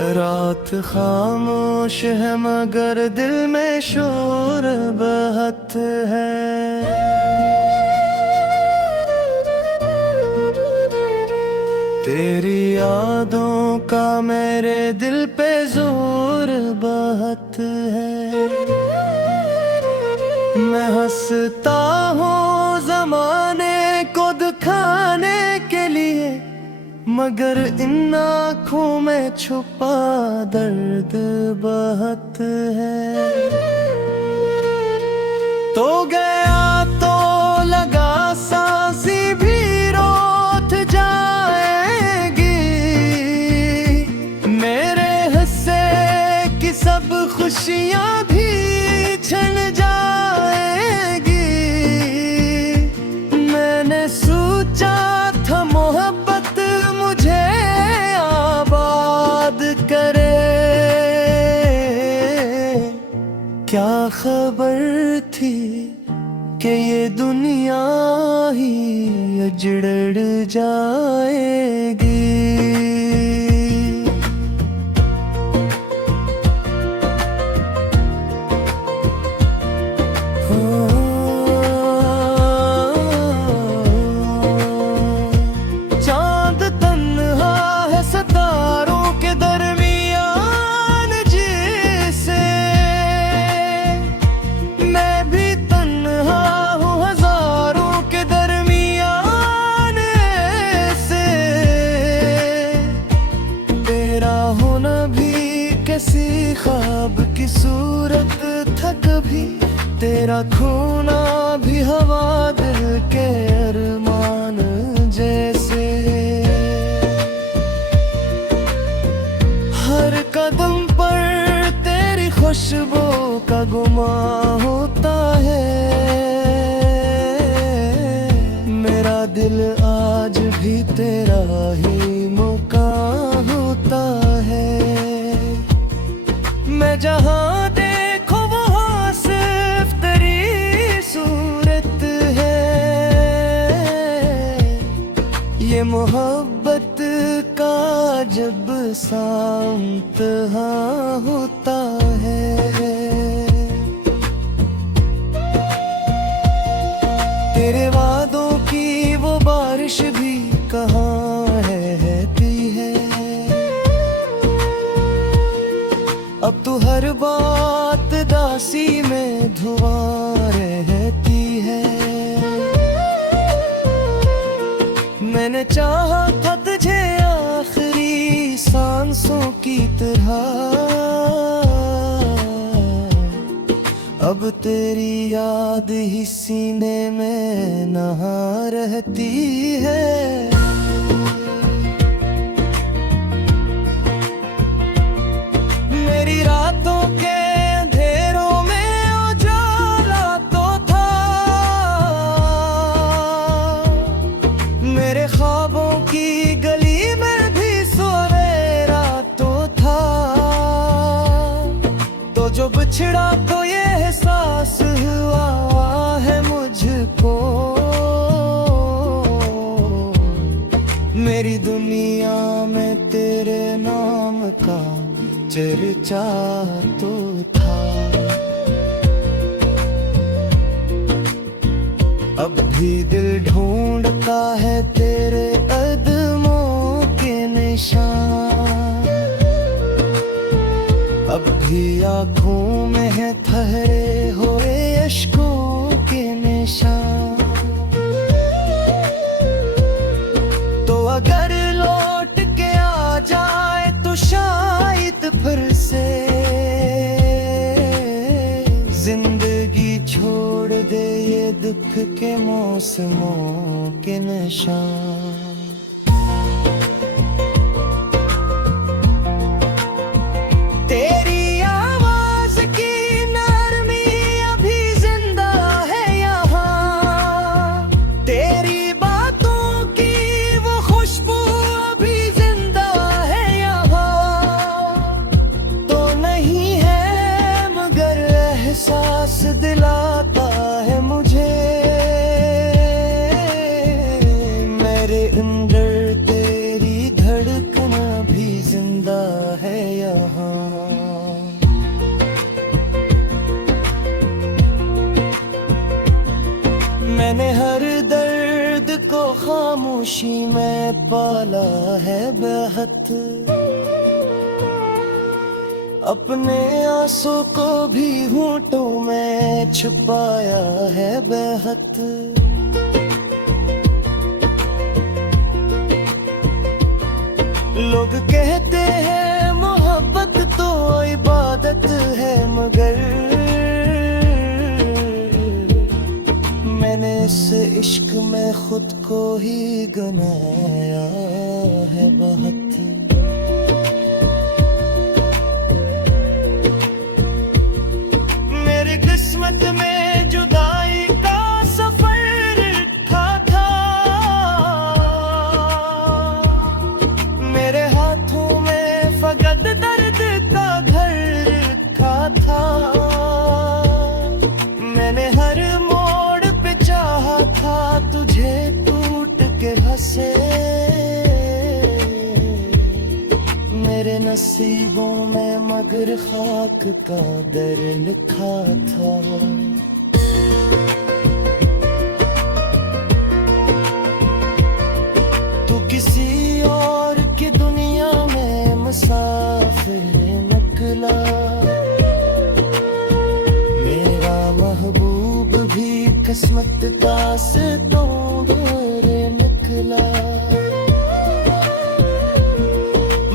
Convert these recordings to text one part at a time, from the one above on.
रात खामोश है मगर दिल में शोर बहत है। तेरी यादों का मेरे दिल पे जोर बहत है। मैं हंसता हूँ ज़माने को दिखाने के लिए, मगर इन आँखों में छुपा दर्द बहुत है। तो गया तो लगा सांसी भी रोक जाएगी, मेरे हिस्से की सब खुशियाँ भी छन जाएगी। मैंने सोचा था मोहब्बत मुझे आबाद करे, क्या खबर थी कि ये दुनिया ही उजड़ जाएगी। चांद तन्हा है सितारों के दरमियान जैसे, मैं भी तन्हा हूँ हजारों के दरमियान ऐसे। तेरा होना भी किसी ख्वाब की सूरत था कभी, तेरा खोना भी हवा दिल के अरमान जैसे। हर कदम पर तेरी खुशबू का गुमां होता है, मेरा दिल आज भी तेरा ही मुकाम होता है। मैं जहाँ देखो वहाँ सिर्फ तेरी सूरत है, ये मोहब्बत का जब सामतहा होता है। तेरे वादों की वो बारिश भी कहाँ रहती है, अब तो हर बात दासी में धुआं रहती है। मैंने चाहा था तुझे आखिरी सांसों की तरह, अब तेरी याद ही सीने में नहा रहती है। मेरी रातों के अंधेरों में उजाला तो था, मेरे ख्वाबों की गली में भी सवेरा तो था। तो जो बिछड़ा तो ये एहसास हुआ है मुझको, मेरी दुनिया में तेरे नाम का चर्चा तो था। अब भी दिल ढूंढता है तेरे कदमों के निशान, अब भी आँखों में है ठहरे हुए अश्कों के निशान। तो अगर लौट के आ जाए तो शायद फिर से जिंदगी छोड़ दे ये दुख के मौसमों के निशान। तेरी आवाज की नरमी अभी जिंदा है यहाँ, तेरी बातों की वो खुशबू अभी जिंदा है यहाँ। तो नहीं है मगर एहसास दिलाता है मुझे, मेरे अंदर तेरी धड़कन भी जिंदा खुदा है यहाँ। मैंने हर दर्द को खामोशी में पाला है बेहद, अपने आंसू को भी होंठों में छुपाया है बेहद। लोग कहते हैं मोहब्बत तो इबादत है, मगर मैंने इस इश्क में खुद को ही गंवाया है बहुत। मेरी किस्मत में जुदाई का सफर लिखा था, मेरे हाथों में फकत दर्द का घर लिखा था। मैंने हर मोड़ पे चाहा था तुझे टूट के हंसे, मेरे नसीबों में मगर खाक का दर लिखा था। तू किसी और की दुनिया में मुसाफिर निकला, मेरा महबूब भी किस्मत का से दूर निकला।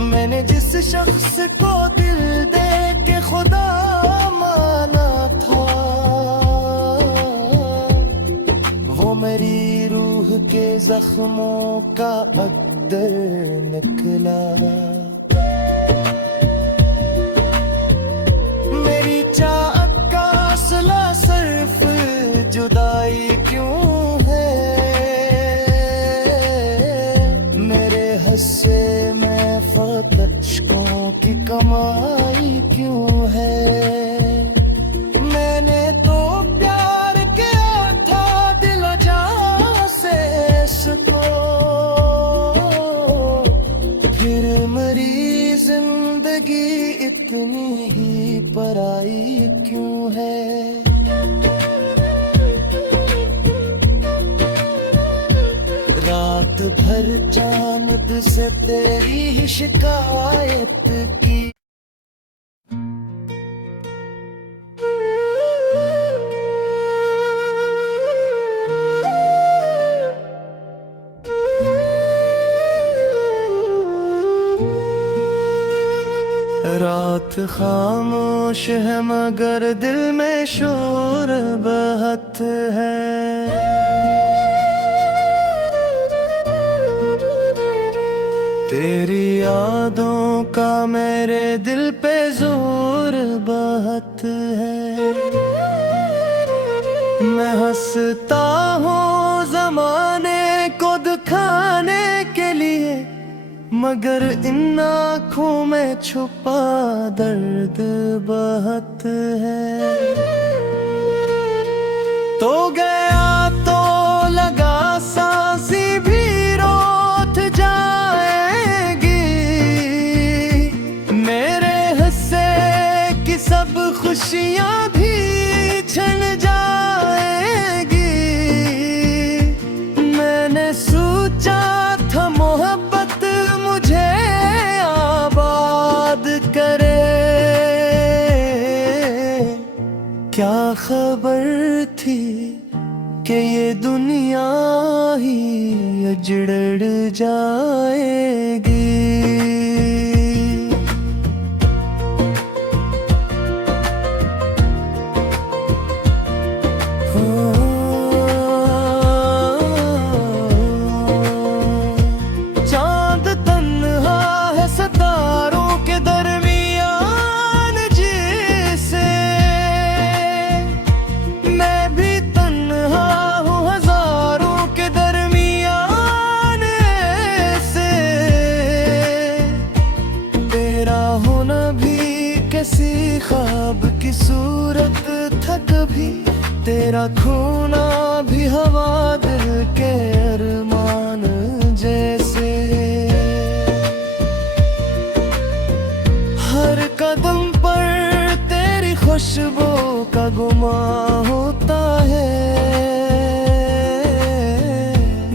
मैंने जिस शख्स को दिल दे के खुदा माना था, वो मेरी रूह के जख्मों का अक़दर निकला। मेरी चाहत का असला सिर्फ जुदाई क्यों है, मेरे हस्से में फतशकों की कमाई क्यों है। मैंने तो प्यार किया था दिल जान से इसको, फिर मेरी जिंदगी इतनी ही पराई क्यों है। रात भर चांद से तेरी ही शिकायत की, रात खामोश है मगर दिल में शोर बहुत है। तेरी यादों का मेरे दिल पे जोर बहुत है। मैं हंसता हूँ ज़माने को दिखाने के लिए, मगर इन आँखों में छुपा दर्द बहुत है। तो गया तो लगा सांसी भी रोक जाएगी, मेरे हिस्से की सब खुशियाँ भी छन जाएगी। मैंने सोचा था मोहब्बत मुझे आबाद करे, क्या खबर थी कि ये दुनिया ही उजड़ जाएगी। चांद तन्हा है सितारों के दरमियान जिसे, मैं भी तन्हा हूँ हजारों के दरमियान से। तेरा होना भी किसी ख्वाब की सूरत था कभी, तेरा खोना भी हवा दिल के अरमान जैसे। हर कदम पर तेरी खुशबू का गुमां होता है।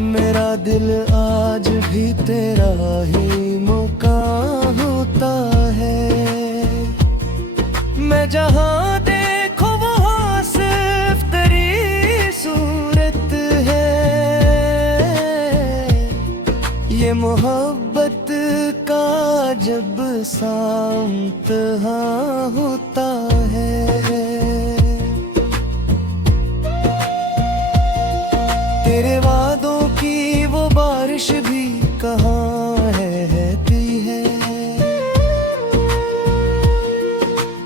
मेरा दिल आज भी तेरा ही मुकाम होता है। मैं जहाँ देखो वहाँ सिर्फ तेरी सूरत है। ये मोहब्बत का जब सामतहा होता है। तेरे वादों की वो बारिश भी कहाँ रहती है।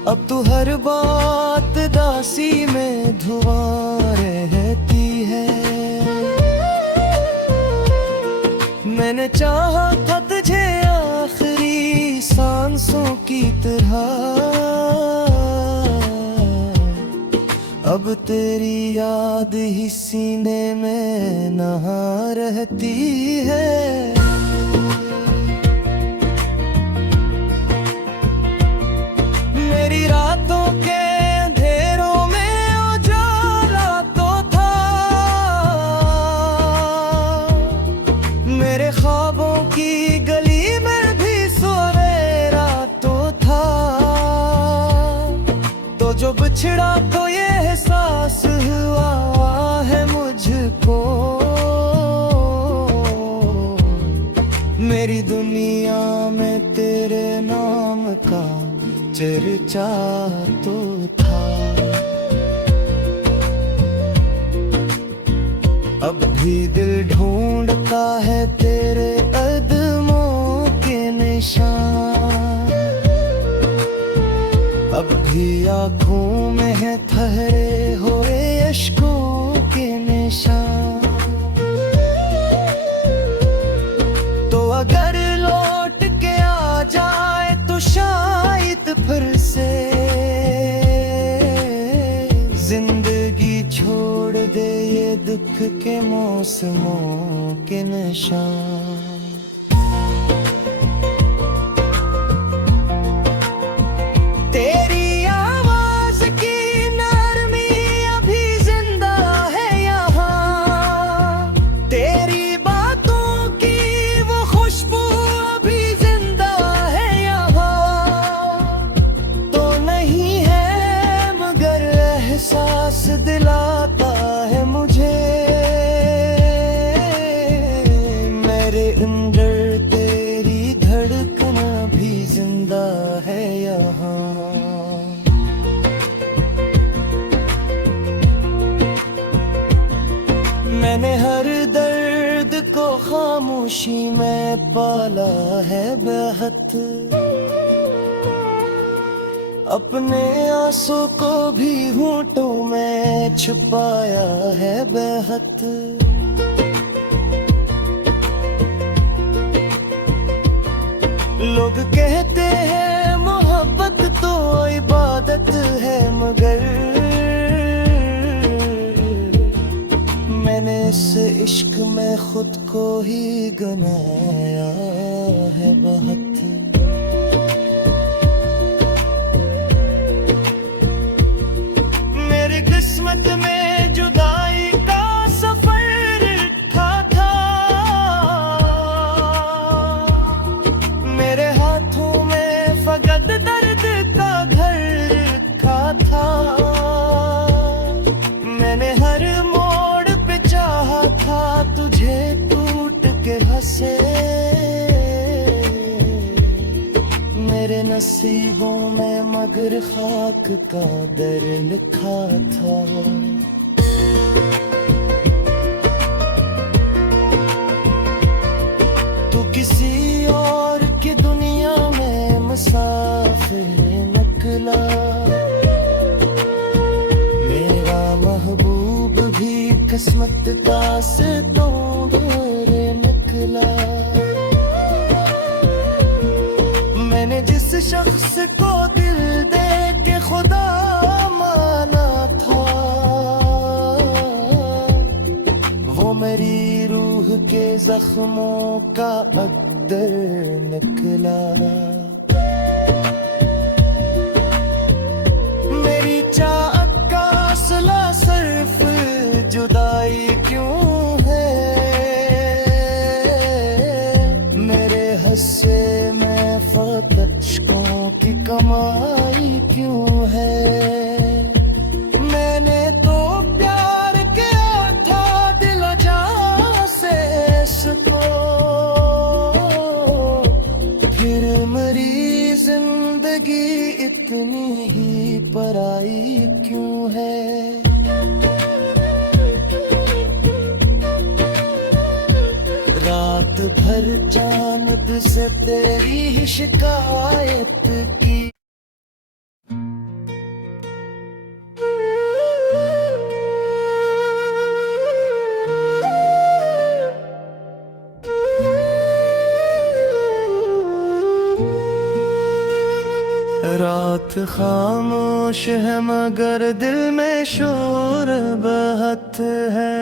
अब तो हर बात दासी में धुआं रहती है। मैंने चाहा था तुझे आखिरी सांसों की तरह। अब तेरी याद ही सीने में नहा रहती है। मेरी रातों के अंधेरों में उजाला तो था। मेरे ख्वाबों की गली में भी सवेरा तो था। तो जो बिछड़ा तो ये एहसास हुआ है मुझको। मेरी दुनिया में तेरे नाम का चर्चा तो था। अब भी दिल ढूंढता है तेरे कदमों के निशान। अब भी आँखों में है ठहरे हुए अश्कों के निशान। तो अगर लौट के आ जाए तो शायद फिर से जिंदगी छोड़ दे ये दुख के मौसमों के निशान। तेरी आवाज की नरमी अभी जिंदा है यहाँ। तेरी बातों की वो खुशबू अभी जिंदा है यहाँ। तो नहीं है मगर एहसास दिलाता है मुझे। मेरे अंदर तेरी धड़कन भी जिंदा है यहाँ। मैंने हर दर्द को खामोशी में पाला है बेहद। अपने आंसू को भी होठों में छुपाया है बेहद। लोग कहते हैं मोहब्बत तो इबादत है मगर मैंने इस इश्क में खुद को ही गंवाया है बहुत। मेरी किस्मत में जुदाई का सफर लिखा था। मेरे हाथों में फकत दर्द का घर लिखा था। मैंने हर मोड़ पे चाहा था तुझे टूट के हंसे। मेरे नसीबों में मगर खाक का दर लिखा था। तू किसी और की दुनिया में मुसाफिर निकला। मेरा महबूब भी किस्मत का से तो दूर निकला। मैंने जिस शख्स को दिल दे के खुदा माना था वो मेरी रूह के जख्मों का अक़्दर निकला। कमाई क्यों है। मैंने तो प्यार किया था दिल जा से इसको, फिर मेरी जिंदगी इतनी ही पराई क्यों है। रात भर चांद से तेरी ही शिकायत की। रात खामोश है मगर दिल में शोर बहुत है।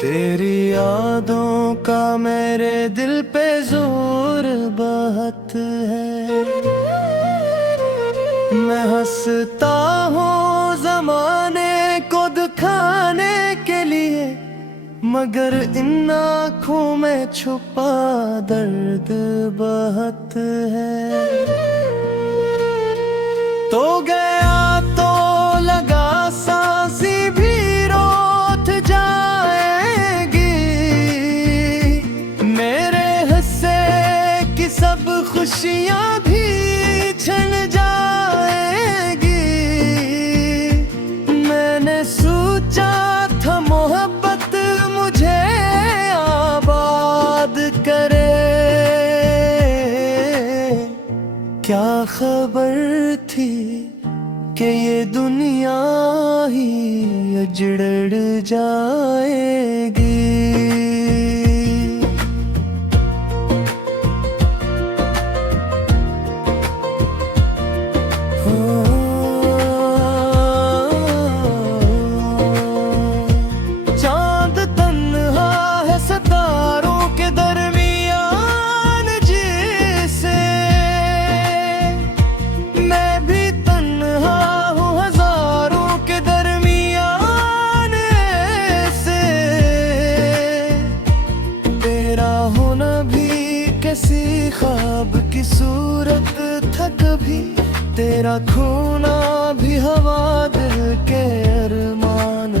तेरी यादों का मेरे दिल पे जोर बहुत है। मैं हंसता हूँ ज़माने को दिखाने के लिए, मगर इन आँखों में छुपा दर्द बहुत है। तो गया तो लगा सांसी भी रोक जाएगी, मेरे हिस्से की सब खुशियाँ भी छन जाएगी। मैंने सोचा था मोहब्बत मुझे आबाद करे, क्या खबर थी कि ये दुनिया ही उजड़ जाएगी। चांद तन्हा है सितारों के दरमियान जिसे, मैं भी तन्हा हूँ हजारों के दरमियान से। तेरा होना भी किसी ख्वाब की सूरत था कभी, तेरा खोना भी हवा दिल के अरमान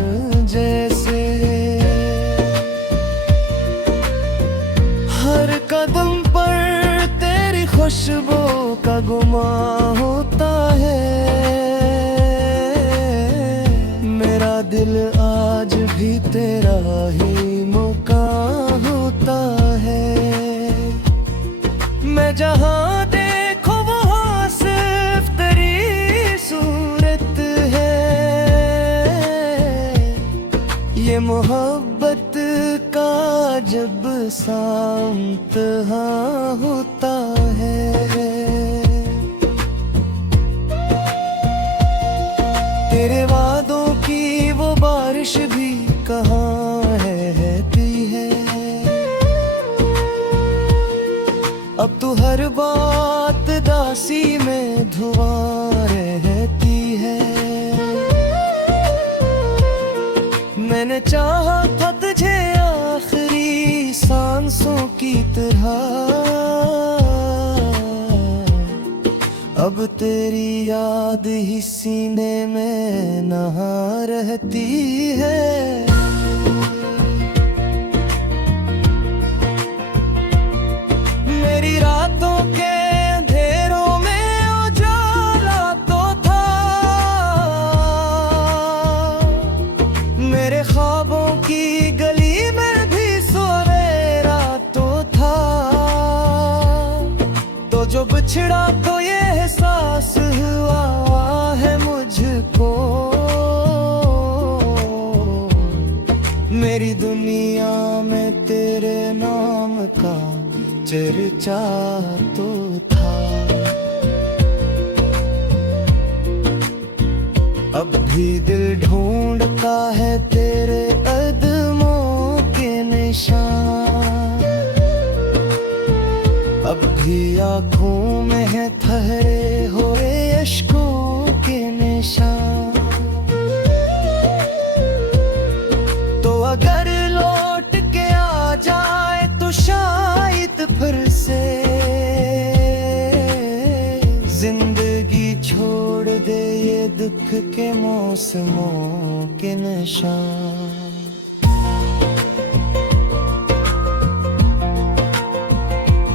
जैसे। हर कदम पर तेरी खुशबू का गुमां होता है, मेरा दिल आज भी तेरा ही मुकाम होता है। मैं जहाँ देखो वहाँ सिर्फ तेरी सूरत है, ये मोहब्बत का जब सामतहा होता है। तेरे वादों की वो बारिश भी कहाँ रहती है, अब तो हर बात दासी में धुआं रहती है। मैंने चाहा था तुझे आखिरी सांसों की तरह, अब तेरी याद ही सीने में नहा रहती है। मेरी रातों के अंधेरों में उजाला तो था, मेरे ख्वाबों की गली में भी सवेरा तो था। तो जो बिछड़ा तो ये एहसास हुआ है मुझको, मेरी दुनिया में तेरे नाम का चर्चा तो था। अब भी दिल ढूंढता है तेरे कदमों के निशान, अब भी आँखों में है ठहरे हुए अश्कों के निशान। तो अगर लौट के आ जाए तो शायद लिख के मौसमों के निशान।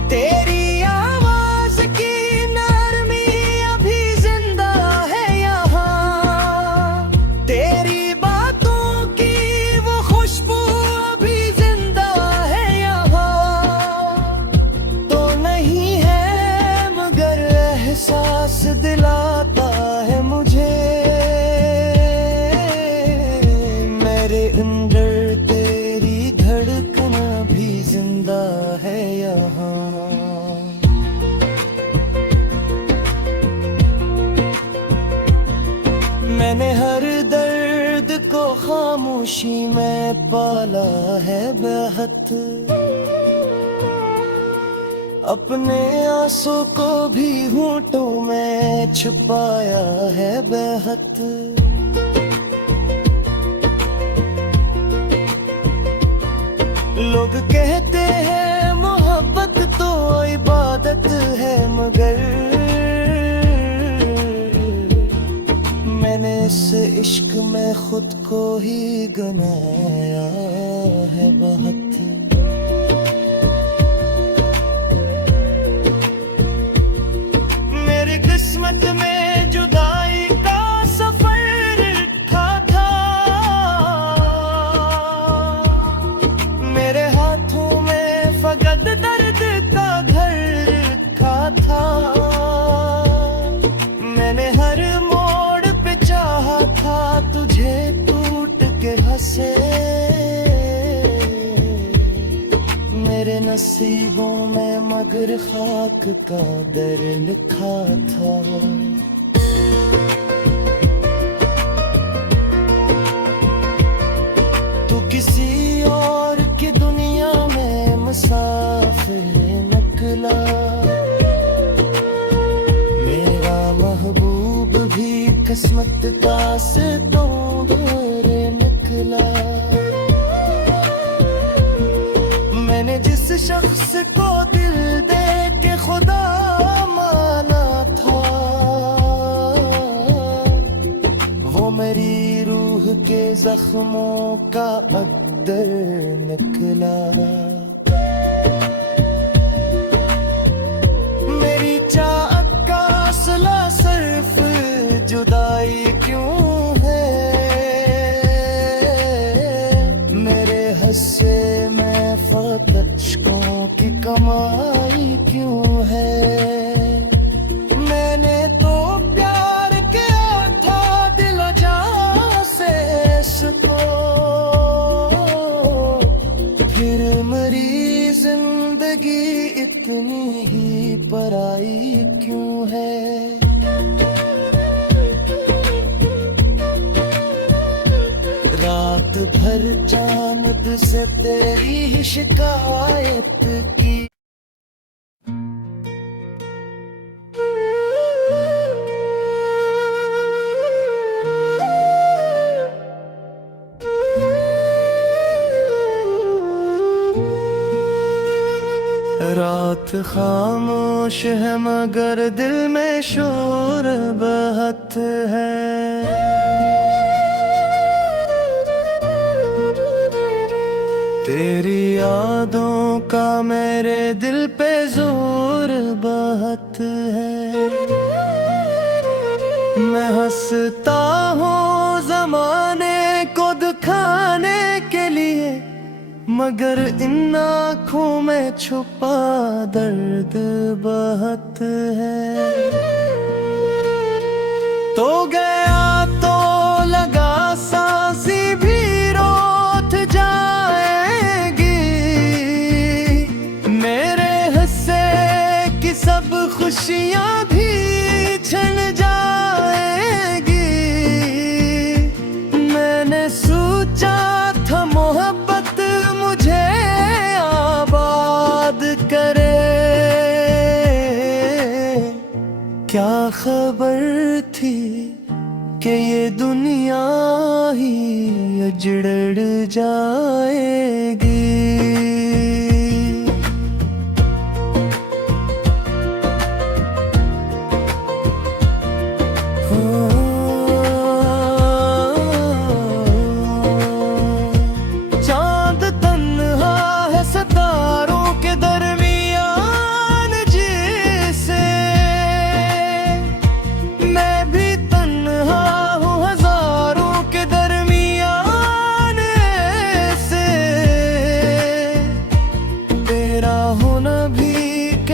तेरी आवाज की नरमी अभी जिंदा है यहाँ, तेरी बातों की वो खुशबू अभी जिंदा है यहाँ। तो नहीं है मगर एहसास दिलाता है मुझे, मेरे अंदर तेरी धड़कन भी जिंदा है यहाँ। मैंने हर दर्द को खामोशी में पाला है बेहद, अपने आंसू को भी होठों में छुपाया है बेहद। लोग कहते हैं मोहब्बत तो इबादत है, मगर मैंने इस इश्क में खुद को ही गंवाया है बहुत। मेरी किस्मत में जुदाई का सफर लिखा था, मेरे हाथों में फकत दर्द का घर लिखा था। मैंने हर मोड़ पे चाहा था तुझे टूट के हंसे, मेरे नसीबों में मगर खाक का दर लिखा था। तू किसी और की दुनिया में मुसाफिर निकला, मेरा महबूब भी किस्मत का से दूर निकला। मैंने जिस शख्स को दिल दे के खुदा माना था, वो मेरी रूह के जख्मों का अद्दर निकला। मेरी चाहत का असला सिर्फ जुदाई क्यों है, मेरे हस्से में फकत इश्कों की कमाई क्यों है। मैंने तो प्यार किया था दिल जान से इसको, फिर मेरी जिंदगी इतनी ही पराई क्यों है। रात भर चांद से तेरी ही शिकायत की, रात खामोश है मगर दिल में शोर बहुत है। तेरी यादों का मेरे दिल पे जोर बहुत है। मैं हंसता हूँ जमाने को दिखाने के लिए, मगर इन आँखों में छुपा दर्द बहुत है। तो गया तो लगा सांसी भी रोक जाएगी, मेरे हिस्से की सब खुशियाँ भी छिन जाएगी। मैंने सोचा था मोहब्बत मुझे आबाद करे, क्या खबर थी कि ये दुनिया ही उजड़ जाएगी।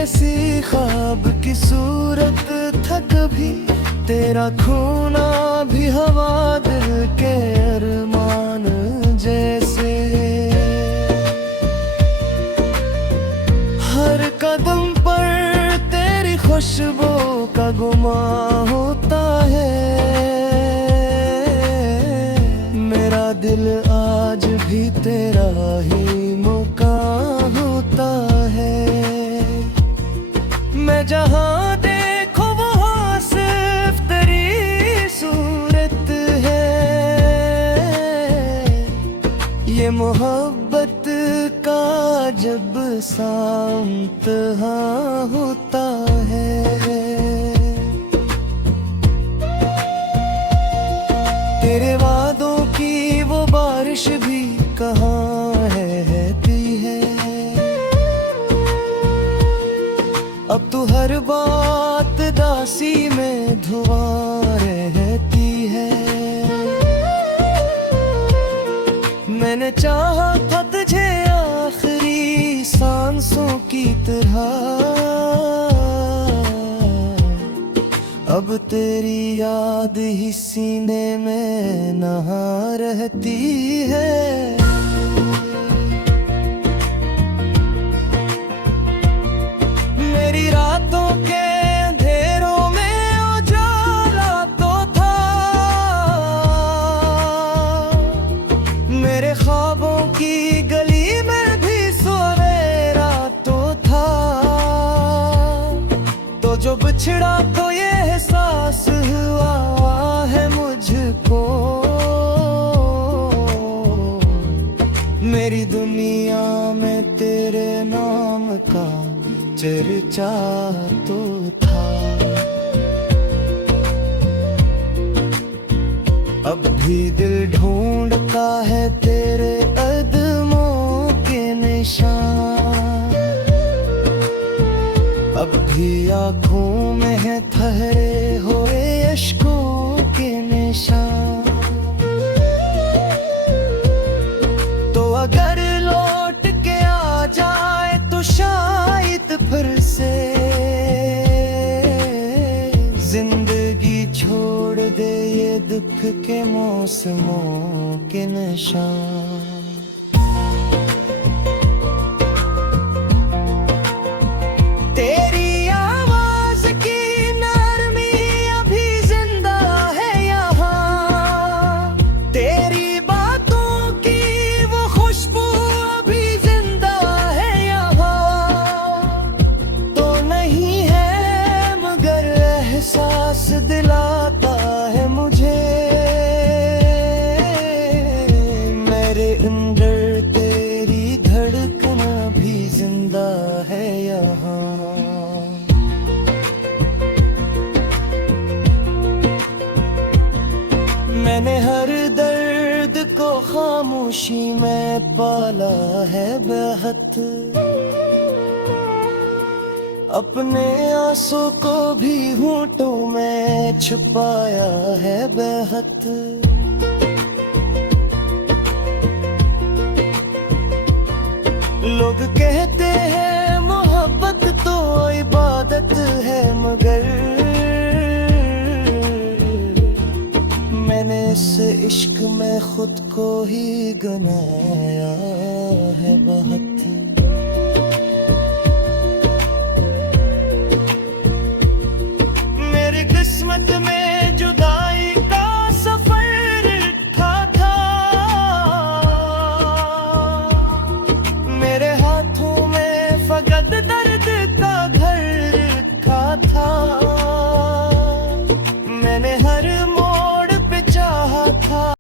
कैसी ख्वाब की सूरत था कभी, तेरा खोना भी हवा दिल के अरमान जैसे। हर कदम पर तेरी खुशबू का गुमां होता है, मेरा दिल आज भी तेरा ही मुकाम होता है। मैं जहाँ देखो वहाँ सिर्फ तेरी सूरत है, ये मोहब्बत का जब सामतहा होता है। तेरे वादों की वो बारिश भी कहाँ रहती है, अब तो हर बात दासी में धुआं रहती है। मैंने चाहा था तुझे आखिरी सांसों की तरह, अब तेरी याद ही सीने में नहा रहती है। मेरी रातों के अंधेरों में उजाला तो था, मेरे ख्वाबों की गली में भी सवेरा तो था। तो जो बिछड़ा तो ये एहसास हुआ है मुझको, मेरी दुनिया में तेरे नाम का चर्चा तो था। अब भी दिल ढूंढता है तेरे कदमों के निशान, अब भी आँखों में है ठहरे हुए अश्कों के निशान। तो अगर लौट के आ जाए तो शायद फिर से जिंदगी छोड़ दे ये दुख के मौसमों के निशान। तेरी आवाज की नरमी अभी जिंदा है यहाँ, तेरी बातों की वो खुशबू अभी जिंदा है यहाँ। तो नहीं है मगर एहसास दिलाता है मुझे, मेरे अंदर तेरी धड़कन भी जिंदा है यहाँ। मैंने हर दर्द को खामोशी में पाला है बेहद, अपने आंसू को भी होठों में छुपाया है बेहद। लोग कहते हैं मोहब्बत तो इबादत है, मगर मैंने इस इश्क में खुद को ही गंवाया है बहुत। मेरी किस्मत में जुदाई का सफर लिखा था, मेरे हाथों में फकत दर्द का घर लिखा था।